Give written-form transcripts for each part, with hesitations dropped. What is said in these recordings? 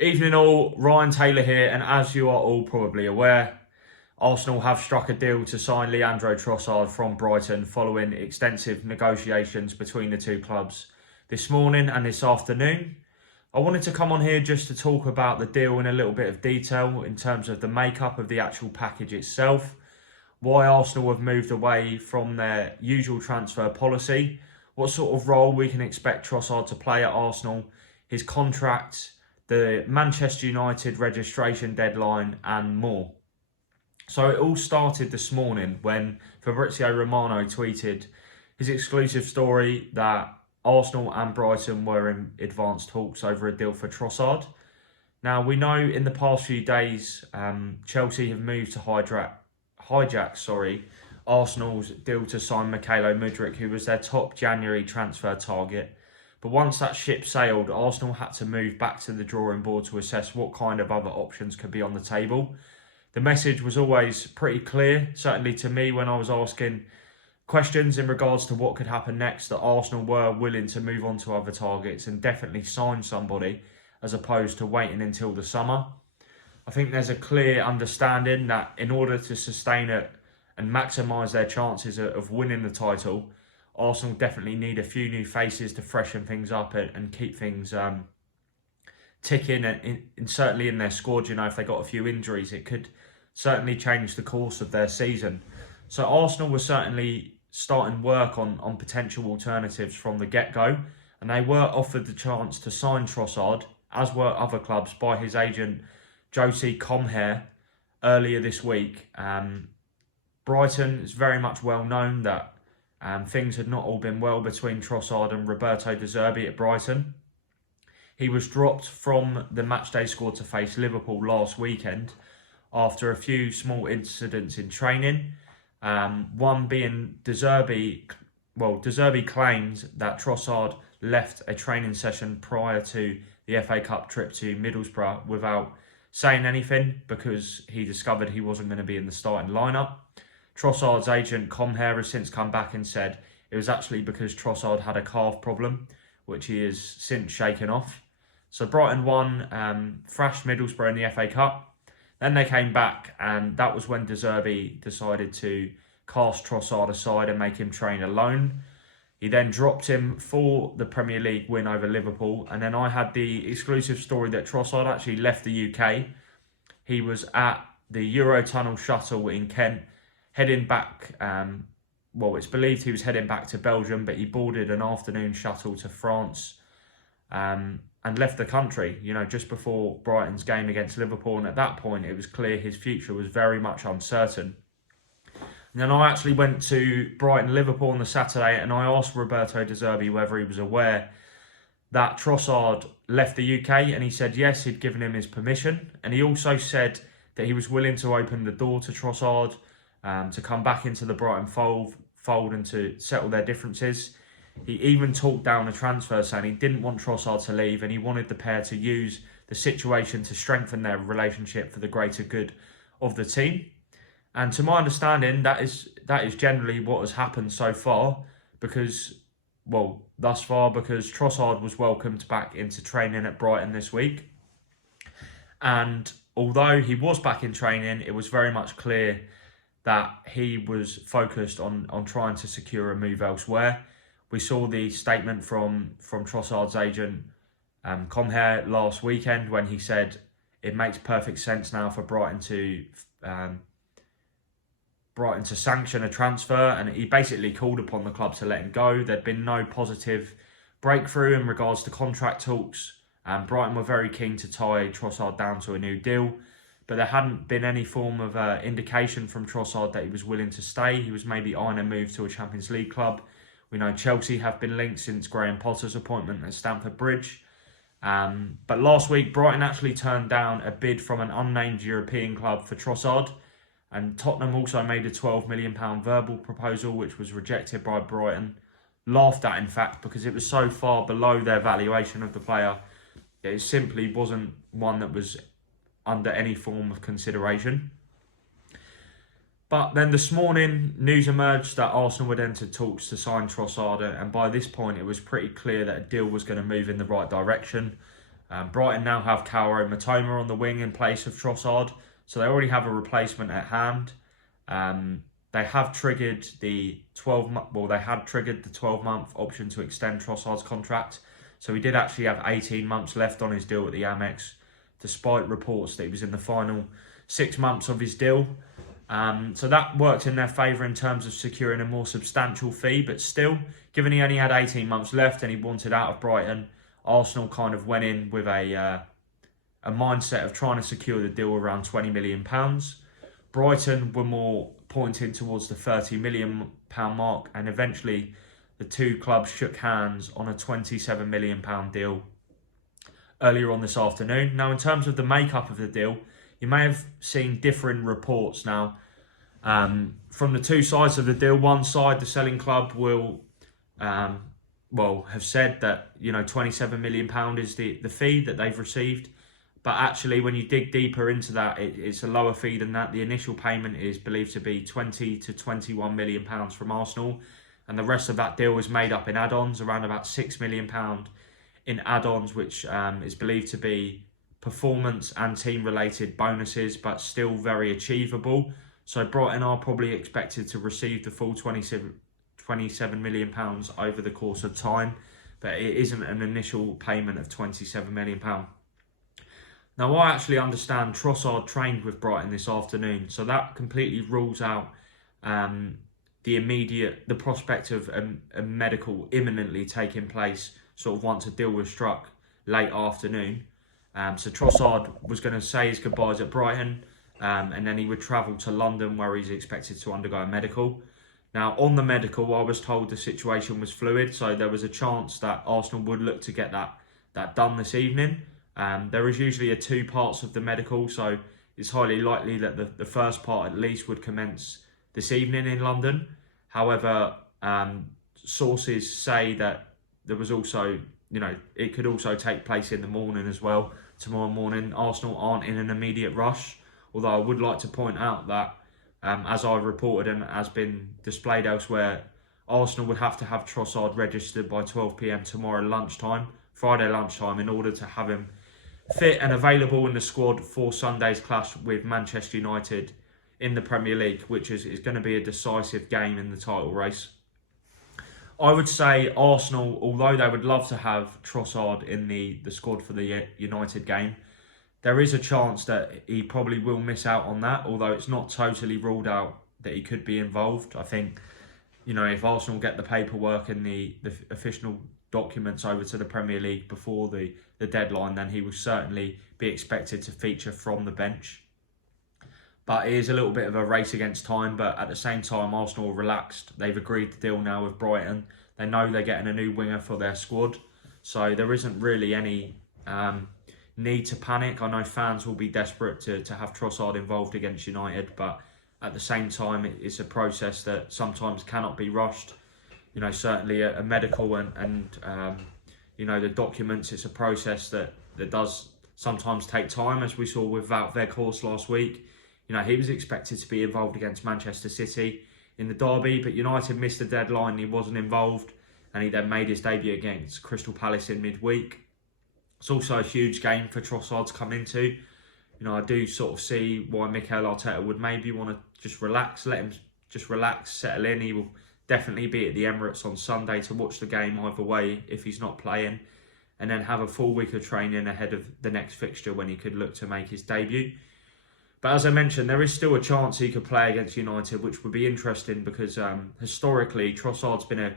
Evening all, Ryan Taylor here, and as you are all probably aware, Arsenal have struck a deal to sign Leandro Trossard from Brighton following extensive negotiations between the two clubs this morning and this afternoon. I wanted to come on here just to talk about the deal in a little bit of detail in terms of the makeup of the actual package itself, why Arsenal have moved away from their usual transfer policy, what sort of role we can expect Trossard to play at Arsenal, his contract, the Manchester United registration deadline and more. So it all started this morning when Fabrizio Romano tweeted his exclusive story that Arsenal and Brighton were in advanced talks over a deal for Trossard. Now we know in the past few days Chelsea have moved to hijack Arsenal's deal to sign Mykhailo Mudryk, who was their top January transfer target. But once that ship sailed, Arsenal had to move back to the drawing board to assess what kind of other options could be on the table. The message was always pretty clear, certainly to me when I was asking questions in regards to what could happen next, that Arsenal were willing to move on to other targets and definitely sign somebody as opposed to waiting until the summer. I think there's a clear understanding that in order to sustain it and maximise their chances of winning the title, Arsenal definitely need a few new faces to freshen things up and keep things ticking. And certainly in their squad, you know, if they got a few injuries, it could certainly change the course of their season. So Arsenal were certainly starting work on potential alternatives from the get-go, and they were offered the chance to sign Trossard, as were other clubs, by his agent Josie Comhair earlier this week. Brighton is very much well known that things had not all been well between Trossard and Roberto De Zerbi at Brighton. He was dropped from the matchday squad to face Liverpool last weekend after a few small incidents in training. One being De Zerbi claims that Trossard left a training session prior to the FA Cup trip to Middlesbrough without saying anything because he discovered he wasn't going to be in the starting lineup. Trossard's agent Comhair has since come back and said it was actually because Trossard had a calf problem, which he has since shaken off. So Brighton won, thrashed Middlesbrough in the FA Cup. Then they came back, and that was when De Zerbi decided to cast Trossard aside and make him train alone. He then dropped him for the Premier League win over Liverpool. And then I had the exclusive story that Trossard actually left the UK. He was at the Eurotunnel shuttle in Kent, heading back, it's believed he was heading back to Belgium, but he boarded an afternoon shuttle to France and left the country, just before Brighton's game against Liverpool. And at that point, it was clear his future was very much uncertain. And then I actually went to Brighton-Liverpool on the Saturday, and I asked Roberto De Zerbi whether he was aware that Trossard left the UK, and he said yes, he'd given him his permission. And he also said that he was willing to open the door to Trossard to come back into the Brighton fold and to settle their differences. He even talked down a transfer, saying he didn't want Trossard to leave and he wanted the pair to use the situation to strengthen their relationship for the greater good of the team. And to my understanding, that is generally what has happened so far, because Trossard was welcomed back into training at Brighton this week. And although he was back in training, it was very much clear that he was focused on trying to secure a move elsewhere. We saw the statement from Trossard's agent, Comhair, last weekend when he said it makes perfect sense now for Brighton to sanction a transfer, and he basically called upon the club to let him go. There'd been no positive breakthrough in regards to contract talks, and Brighton were very keen to tie Trossard down to a new deal. But there hadn't been any form of indication from Trossard that he was willing to stay. He was maybe eyeing a move to a Champions League club. We know Chelsea have been linked since Graham Potter's appointment at Stamford Bridge. But last week, Brighton actually turned down a bid from an unnamed European club for Trossard. And Tottenham also made a £12 million verbal proposal, which was rejected by Brighton. Laughed at, in fact, because it was so far below their valuation of the player. It simply wasn't one that was under any form of consideration. But then this morning, news emerged that Arsenal had entered talks to sign Trossard, and by this point it was pretty clear that a deal was going to move in the right direction. Brighton now have Kaoru Matoma on the wing in place of Trossard, so they already have a replacement at hand. They have triggered the 12-month option to extend Trossard's contract. So he did actually have 18 months left on his deal at the Amex, despite reports that he was in the final 6 months of his deal. So that worked in their favour in terms of securing a more substantial fee, but still, given he only had 18 months left and he wanted out of Brighton, Arsenal kind of went in with a mindset of trying to secure the deal around £20 million. Brighton were more pointing towards the £30 million mark, and eventually the two clubs shook hands on a £27 million deal earlier on this afternoon. Now, in terms of the makeup of the deal, you may have seen differing reports now from the two sides of the deal. One side, the selling club, will have said that £27 million is the fee that they've received. But actually, when you dig deeper into that, it's a lower fee than that. The initial payment is believed to be £20 to £21 million from Arsenal. And the rest of that deal is made up in add-ons, around about £6 million in add-ons, which is believed to be performance and team-related bonuses, but still very achievable. So Brighton are probably expected to receive the full £27 million over the course of time. But it isn't an initial payment of £27 million. Now, I actually understand Trossard trained with Brighton this afternoon, so that completely rules out the prospect of a medical imminently taking place sort of once a deal was struck late afternoon. So Trossard was going to say his goodbyes at Brighton, and then he would travel to London where he's expected to undergo a medical. Now, on the medical, I was told the situation was fluid, so there was a chance that Arsenal would look to get that done this evening. There is usually two parts of the medical, so it's highly likely that the first part at least would commence this evening in London. However, sources say that there was also, it could also take place in the morning as well. Tomorrow morning, Arsenal aren't in an immediate rush, although I would like to point out that, as I've reported and has been displayed elsewhere, Arsenal would have to have Trossard registered by 12 p.m. Friday lunchtime, in order to have him fit and available in the squad for Sunday's clash with Manchester United in the Premier League, which is going to be a decisive game in the title race. I would say Arsenal, although they would love to have Trossard in the squad for the United game, there is a chance that he probably will miss out on that, although it's not totally ruled out that he could be involved. I think, if Arsenal get the paperwork and the official documents over to the Premier League before the deadline, then he will certainly be expected to feature from the bench. But it is a little bit of a race against time, but at the same time, Arsenal are relaxed. They've agreed the deal now with Brighton. They know they're getting a new winger for their squad, so there isn't really any need to panic. I know fans will be desperate to have Trossard involved against United, but at the same time, it's a process that sometimes cannot be rushed. Certainly a medical and the documents, it's a process that does sometimes take time, as we saw with Wout Weghorst last week. He was expected to be involved against Manchester City in the derby, but United missed the deadline, he wasn't involved, and he then made his debut against Crystal Palace in midweek. It's also a huge game for Trossard to come into. I do sort of see why Mikel Arteta would maybe want to just relax, let him just relax, settle in. He will definitely be at the Emirates on Sunday to watch the game either way if he's not playing, and then have a full week of training ahead of the next fixture when he could look to make his debut. But as I mentioned, there is still a chance he could play against United, which would be interesting because historically Trossard's been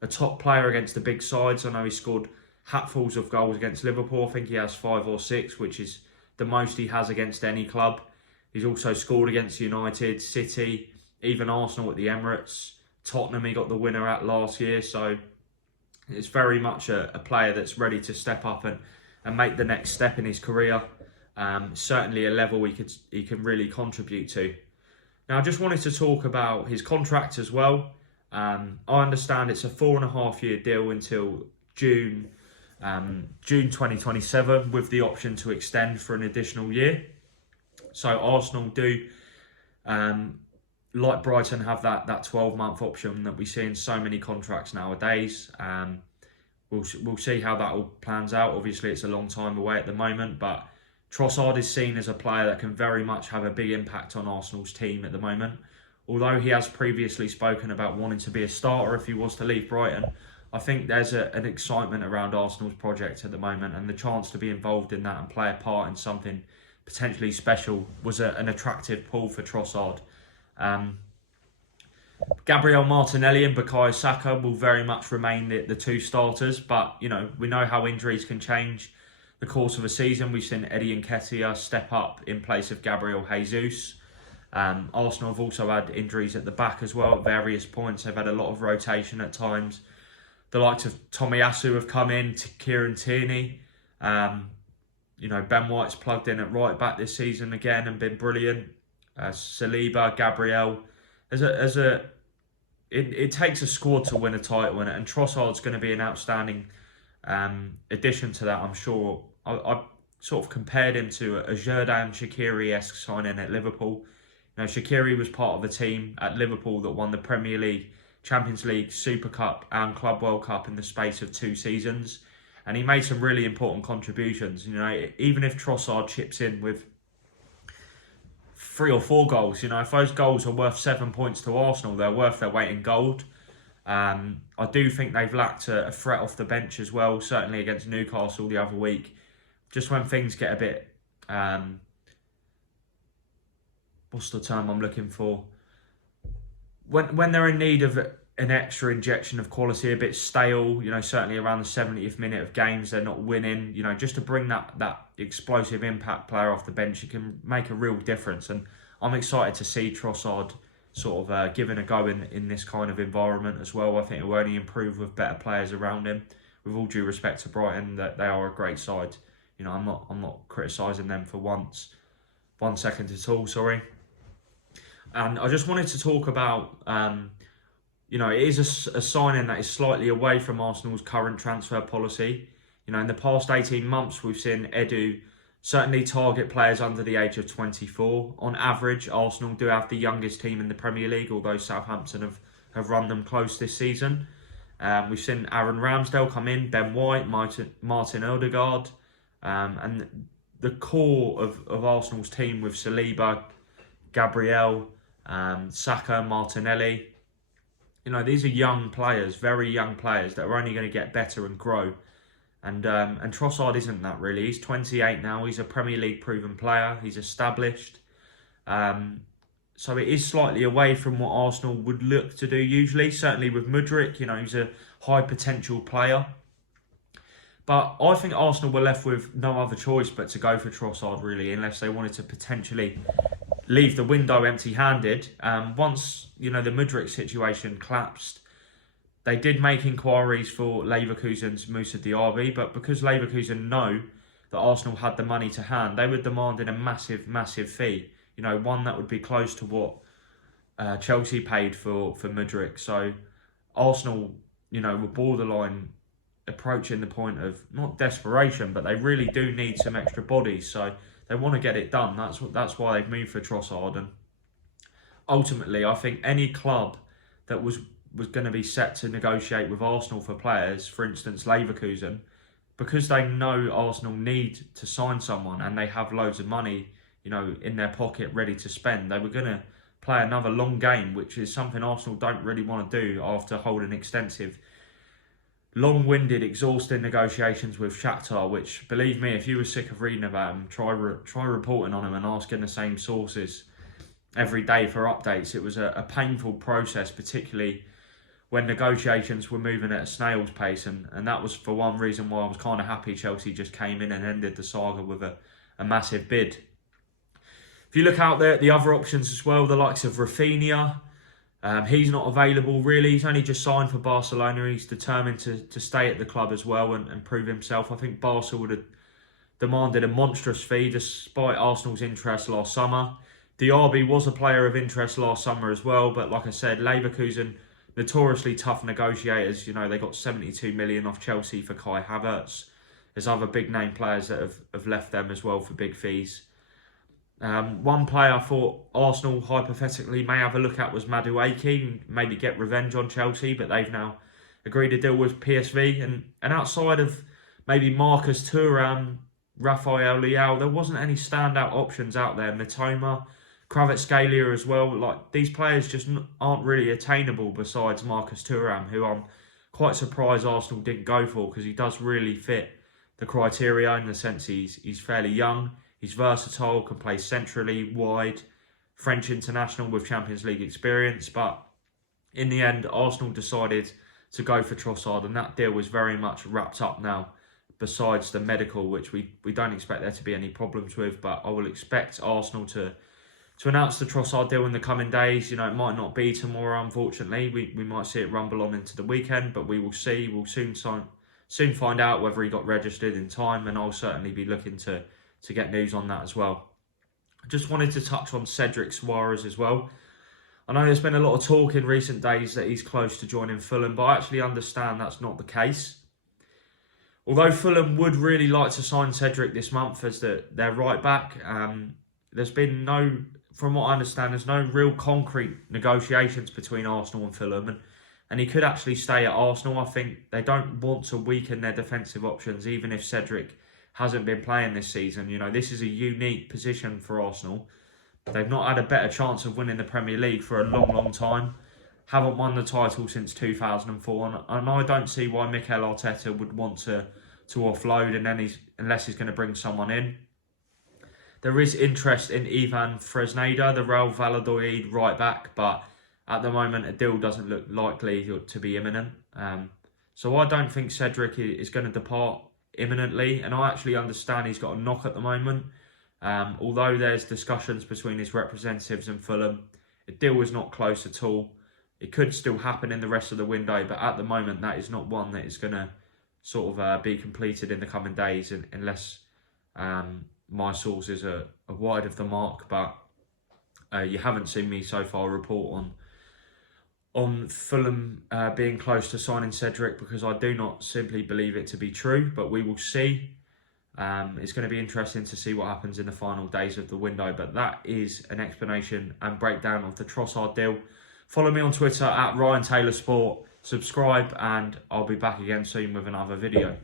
a top player against the big sides. I know he scored hatfuls of goals against Liverpool. I think he has 5 or 6, which is the most he has against any club. He's also scored against United, City, even Arsenal at the Emirates. Tottenham he got the winner at last year, so it's very much a player that's ready to step up and make the next step in his career. Certainly a level he can really contribute to. Now, I just wanted to talk about his contract as well. I understand it's a 4.5-year deal until June 2027, with the option to extend for an additional year. So Arsenal do, like Brighton, have that 12-month option that we see in so many contracts nowadays. we'll see how that all plans out. Obviously, it's a long time away at the moment, but Trossard is seen as a player that can very much have a big impact on Arsenal's team at the moment. Although he has previously spoken about wanting to be a starter if he was to leave Brighton, I think there's an excitement around Arsenal's project at the moment, and the chance to be involved in that and play a part in something potentially special was an attractive pull for Trossard. Gabriel Martinelli and Bukayo Saka will very much remain the two starters, but we know how injuries can change the course of a season. We've seen Eddie Nketiah step up in place of Gabriel Jesus. Arsenal have also had injuries at the back as well at various points. They've had a lot of rotation at times. The likes of Tomiyasu have come in, Kieran Tierney. Ben White's plugged in at right back this season again and been brilliant. Saliba, Gabriel. It takes a squad to win a title, and Trossard's going to be an outstanding addition to that, I'm sure. I sort of compared him to a Xherdan Shaqiri-esque signing at Liverpool. Shaqiri was part of the team at Liverpool that won the Premier League, Champions League, Super Cup and Club World Cup in the space of 2 seasons. And he made some really important contributions. Even if Trossard chips in with 3 or 4 goals, if those goals are worth 7 points to Arsenal, they're worth their weight in gold. I do think they've lacked a threat off the bench as well, certainly against Newcastle the other week. Just when things get a bit... what's the term I'm looking for? When they're in need of an extra injection of quality, a bit stale, certainly around the 70th minute of games, they're not winning, just to bring that explosive impact player off the bench, it can make a real difference. And I'm excited to see Trossard sort of given a go in this kind of environment as well. I think it will only improve with better players around him. With all due respect to Brighton, that they are a great side. I'm not criticising them for 1 second at all, sorry. And I just wanted to talk about, it is a signing that is slightly away from Arsenal's current transfer policy. In the past 18 months, we've seen Edu certainly target players under the age of 24. On average, Arsenal do have the youngest team in the Premier League, although Southampton have run them close this season. We've seen Aaron Ramsdale come in, Ben White, Martin Odegaard, and the core of Arsenal's team with Saliba, Gabriel, Saka, Martinelli. These are young players, very young players that are only going to get better and grow. And Trossard isn't that really. He's 28 now. He's a Premier League proven player. He's established. So it is slightly away from what Arsenal would look to do usually. Certainly with Mudryk, he's a high potential player. But I think Arsenal were left with no other choice but to go for Trossard really, unless they wanted to potentially leave the window empty-handed. Once, the Mudryk situation collapsed, they did make inquiries for Leverkusen's Moussa Diaby, but because Leverkusen know that Arsenal had the money to hand, they were demanding a massive, massive fee. One that would be close to what Chelsea paid for Mudryk. So Arsenal, were borderline approaching the point of not desperation, but they really do need some extra bodies. So they want to get it done. That's why they've moved for Trossard. And ultimately, I think any club that was going to be set to negotiate with Arsenal for players, for instance Leverkusen, because they know Arsenal need to sign someone and they have loads of money, in their pocket ready to spend, they were going to play another long game, which is something Arsenal don't really want to do after holding extensive, long-winded, exhausting negotiations with Shakhtar, which, believe me, if you were sick of reading about them, try reporting on them and asking the same sources every day for updates. It was a painful process, particularly when negotiations were moving at a snail's pace, and that was for one reason why I was kind of happy Chelsea just came in and ended the saga with a massive bid. If you look out there at the other options as well, the likes of Rafinha, he's not available really. He's only just signed for Barcelona. He's determined to stay at the club as well and prove himself. I think Barca would have demanded a monstrous fee despite Arsenal's interest last summer. Diaby was a player of interest last summer as well, but like I said, Leverkusen, notoriously tough negotiators. They got 72 million off Chelsea for Kai Havertz. There's other big name players that have left them as well for big fees. One player I thought Arsenal hypothetically may have a look at was Madueke, maybe get revenge on Chelsea, but they've now agreed a deal with PSV, and outside of maybe Marcus Thuram, Rafael Leao, there wasn't any standout options out there. Mitoma, Kvaratskhelia as well. Like, these players just aren't really attainable besides Marcus Thuram, who I'm quite surprised Arsenal didn't go for, because he does really fit the criteria in the sense he's fairly young, he's versatile, can play centrally, wide, French international with Champions League experience. But in the end, Arsenal decided to go for Trossard, and that deal was very much wrapped up now, besides the medical, which we don't expect there to be any problems with. But I will expect Arsenal to announce the Trossard deal in the coming days. You know, it might not be tomorrow, unfortunately. We might see it rumble on into the weekend, but we will see. We'll soon find out whether he got registered in time, and I'll certainly be looking to get news on that as well. I just wanted to touch on Cedric Soares as well. I know there's been a lot of talk in recent days that he's close to joining Fulham, but I actually understand that's not the case. Although Fulham would really like to sign Cedric this month as their right back, there's been no, from what I understand, there's no real concrete negotiations between Arsenal and Fulham, and he could actually stay at Arsenal. I think they don't want to weaken their defensive options, even if Cedric hasn't been playing this season. You know, this is a unique position for Arsenal. They've not had a better chance of winning the Premier League for a long time. Haven't won the title since 2004, and I don't see why Mikel Arteta would want to offload unless he's going to bring someone in. There is interest in Ivan Fresneda, the Real Valladolid right back, but at the moment a deal doesn't look likely to be imminent. So I don't think Cedric is going to depart imminently, and I actually understand he's got a knock at the moment. Although there's discussions between his representatives and Fulham, the deal is not close at all. It could still happen in the rest of the window, but at the moment that is not one that is going to sort of be completed in the coming days, unless my sources are wide of the mark. But you haven't seen me so far report on Fulham being close to signing Cedric, because I do not simply believe it to be true, but we will see. It's going to be interesting to see what happens in the final days of the window, but that is an explanation and breakdown of the Trossard deal. Follow me on Twitter at Ryan Taylor Sport, subscribe, and I'll be back again soon with another video.